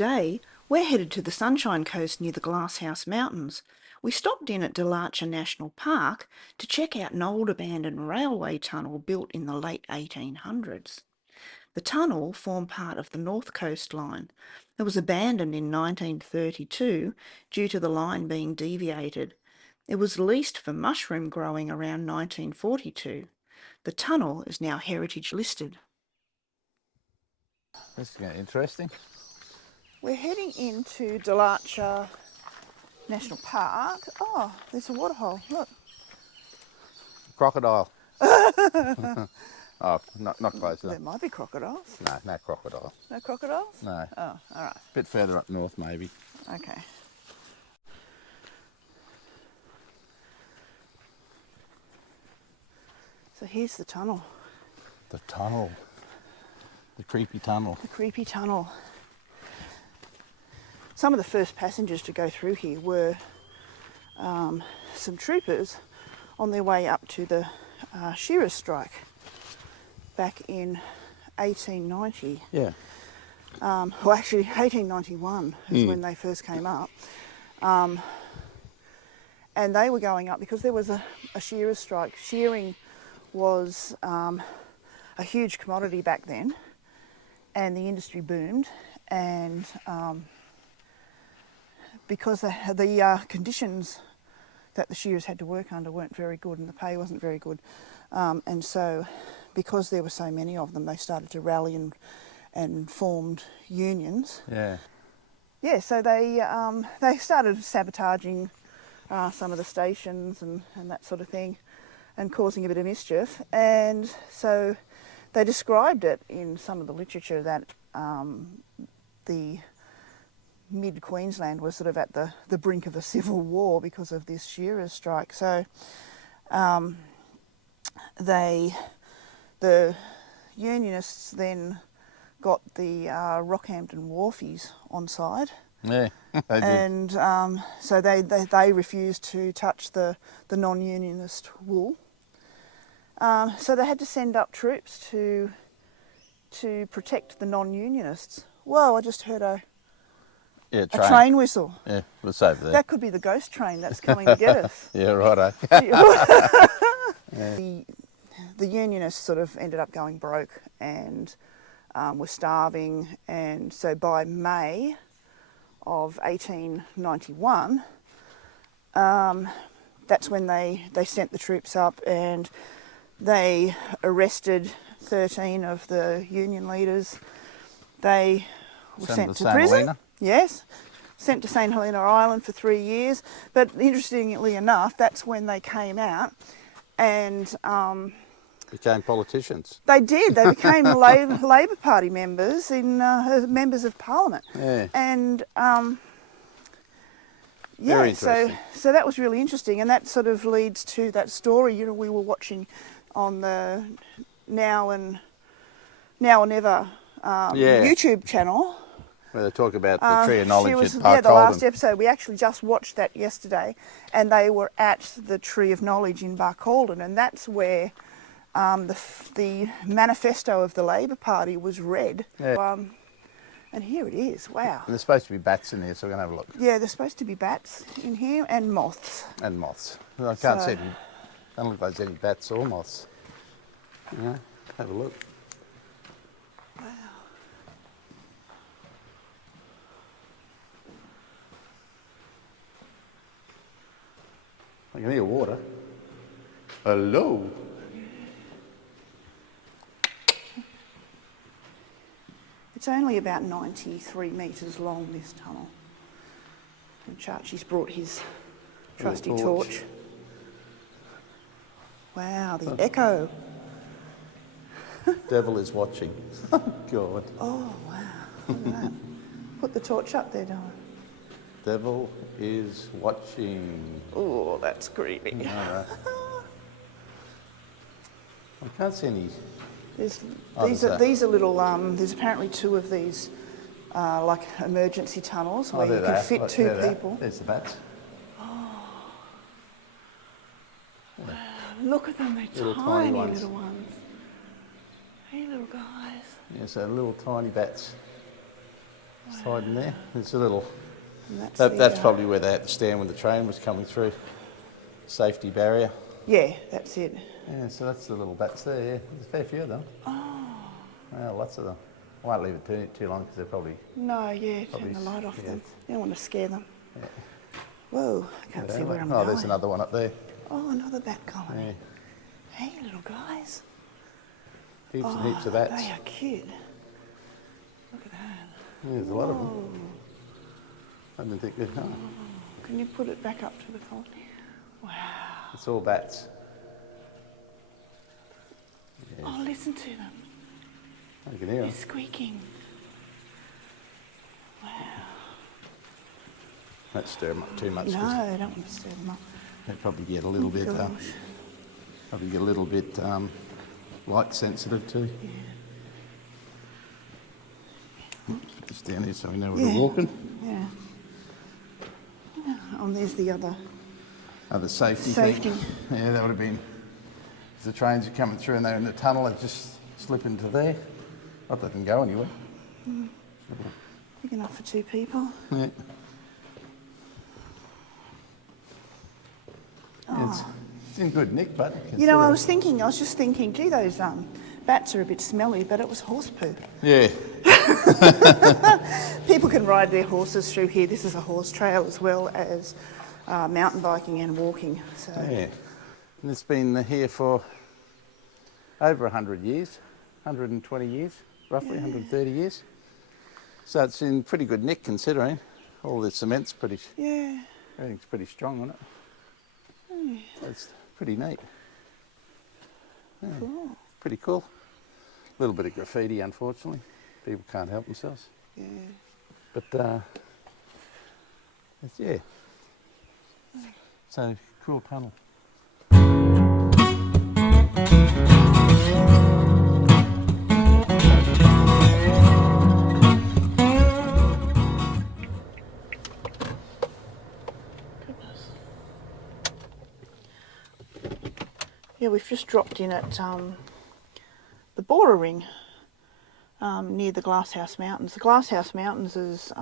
Today, we're headed to the Sunshine Coast near the Glasshouse Mountains. We stopped in at Dularcha National Park to check out an old abandoned railway tunnel built in the late 1800s. The tunnel formed part of the North Coast Line. It was abandoned in 1932 due to the line being deviated. It was leased for mushroom growing around 1942. The tunnel is now heritage listed. This is going to be interesting. We're heading into Dularcha National Park. Oh, there's a waterhole, look. Crocodile. Oh, not close There enough. might be crocodiles. No, no crocodile. No crocodiles? No. Oh, all right. Bit further up north, maybe. Okay. So here's the tunnel. The tunnel. The creepy tunnel. The creepy tunnel. Some of the first passengers to go through here were some troopers on their way up to the shearers' strike back in 1890. Yeah. Well, actually, 1891 is when they first came up. And they were going up because there was a shearers' strike. Shearing was a huge commodity back then, and the industry boomed. And because the conditions that the shearers had to work under weren't very good and the pay wasn't very good. And so because there were so many of them, they started to rally and formed unions. Yeah. Yeah, so they started sabotaging some of the stations and that sort of thing and causing a bit of mischief. And so they described it in some of the literature that the mid-Queensland was sort of at the brink of a civil war because of this shearers' strike. So the unionists then got the Rockhampton wharfies on side. Yeah, they did. And so they refused to touch the non-unionist wool. So they had to send up troops to protect the non-unionists. Whoa, I just heard a train whistle. Yeah, it's over there. That could be the ghost train that's coming to get us. Yeah, righto. The unionists sort of ended up going broke and were starving, and so by May of 1891, that's when they sent the troops up and they arrested 13 of the union leaders. They were sent to prison. Helena? Yes, sent to St Helena Island for 3 years. But interestingly enough, that's when they came out and Became politicians. they did. They became Labor Party members members of Parliament. Yeah. And Very so interesting. that was really interesting, and that sort of leads to that story we were watching on the Now and Never YouTube channel. Where they talk about the Tree of Knowledge at Park Yeah, the last Holden. episode. We actually just watched that yesterday, and they were at the Tree of Knowledge in Barcaldine, and that's where the manifesto of the Labor Party was read. Yeah. And here it is. Wow. And there's supposed to be bats in here, so we're going to have a look. Yeah, there's supposed to be bats in here and moths. And moths. I can't see them. I don't look like there's any bats or moths. Yeah, have a look. Wow. I can hear water. Hello. It's only about 93 metres long, this tunnel. And Chachi's brought his trusty torch. Wow, the echo. Devil is watching. Oh, God. Oh, wow. Look at that. Put the torch up there, darling. Devil is watching. Oh, that's creepy. I can't see any. These are little, there's apparently two of these like emergency tunnels where you can fit two people. There's the bats. Wow, look at them, they're Little tiny ones. little ones. Hey, little guys. Yeah, so little tiny bats. Just hiding there. There's a little... And that's That's probably where they had to stand when the train was coming through. Safety barrier. Yeah, that's it. Yeah, so that's the little bats there, yeah. There's a fair few of them. Oh. Yeah, lots of them. I won't leave it too long because they're probably... No, yeah, turn the light off them. You don't want to scare them. Yeah. Whoa, I can't see where I'm going. Oh, there's another one up there. Oh, another bat colony. Yeah. Hey, little guys. Heaps and heaps of bats. They are cute. Look at that. Yeah, there's a lot of them. I didn't think they'd come. Can you put it back up to the colony? Wow. It's all bats. Yes. Oh, listen to them. I can hear They're them. squeaking. Wow. Don't stir them up too much. No, I don't want to stir them up. They probably get a little bit... light sensitive too. Yeah. Just down here so we know where we're walking. Yeah. Oh, and there's the other safety thing. Yeah, that would have been if the trains are coming through and they're in the tunnel, they'd just slip into there. Not that they can go anywhere. Big enough for two people. Yeah. Oh. It's in good nick, but you know, I was just thinking, gee, those bats are a bit smelly, but it was horse poo. Yeah. People can ride their horses through here. This is a horse trail as well as mountain biking and walking. So. Yeah. And it's been here for over 100 years, 120 years, roughly 130 years. So it's in pretty good nick considering all the cement's pretty. Yeah. Everything's pretty strong on it. So it's pretty neat. Yeah, cool. Pretty cool. A little bit of graffiti, unfortunately. People can't help themselves. Yeah. But, yeah. So, cool tunnel. Yeah, we've just dropped in at the Bora Ring near the Glasshouse Mountains. The Glasshouse Mountains has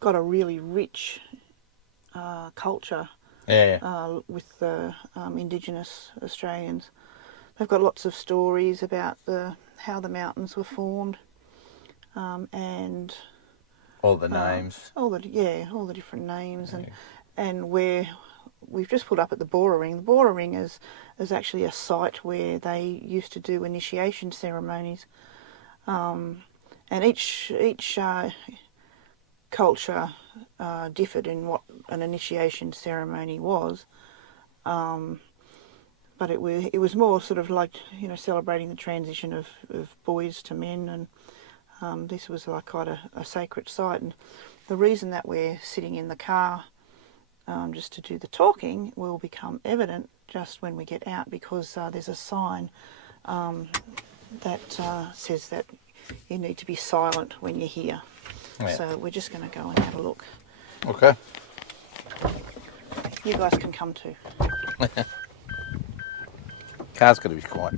got a really rich culture with the Indigenous Australians. They've got lots of stories about how the mountains were formed and all the names. all the different names and where. We've just pulled up at the Bora Ring. The Bora Ring is actually a site where they used to do initiation ceremonies, and each culture differed in what an initiation ceremony was, but it was more sort of like, you know, celebrating the transition of boys to men, and this was like quite a sacred site. And the reason that we're sitting in the car just to do the talking will become evident just when we get out, because there's a sign that says that you need to be silent when you're here. Yeah. So we're just going to go and have a look. Okay. You guys can come too. Car's got to be quiet.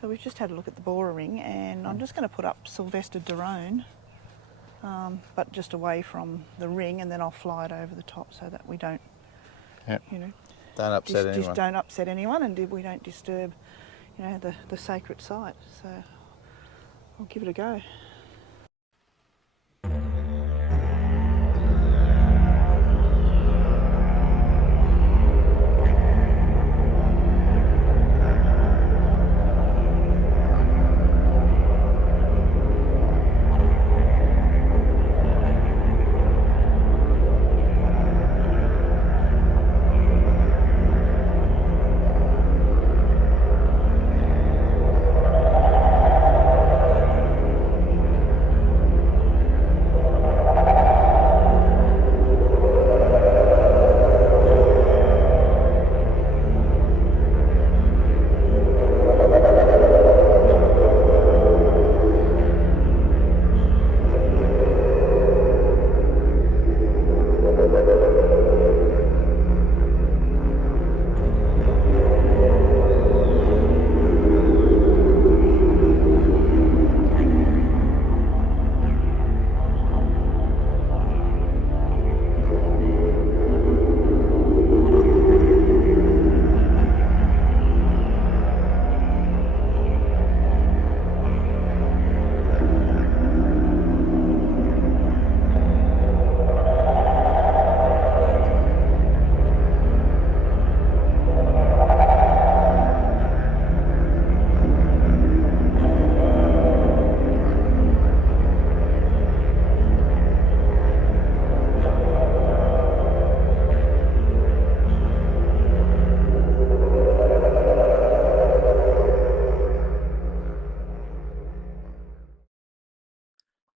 So we've just had a look at the Bora Ring, and I'm just going to put up Sylvester Drone, but just away from the ring, and then I'll fly it over the top so that we don't, you know, don't upset anyone. Just don't upset anyone, and we don't disturb, you know, the sacred site. So I'll give it a go.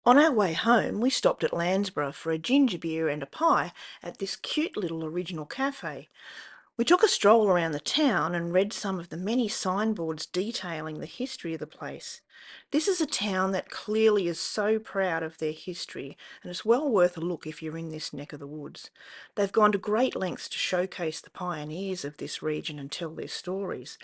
On our way home, we stopped at Landsborough for a ginger beer and a pie at this cute little original cafe. We took a stroll around the town and read some of the many signboards detailing the history of the place. This is a town that clearly is so proud of their history, and it's well worth a look if you're in this neck of the woods. They've gone to great lengths to showcase the pioneers of this region and tell their stories.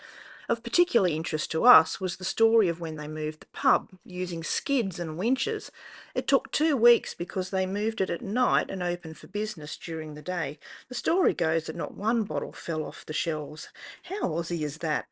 Of particular interest to us was the story of when they moved the pub using skids and winches. It took 2 weeks because they moved it at night and opened for business during the day. The story goes that not one bottle fell off the shelves. How Aussie is that?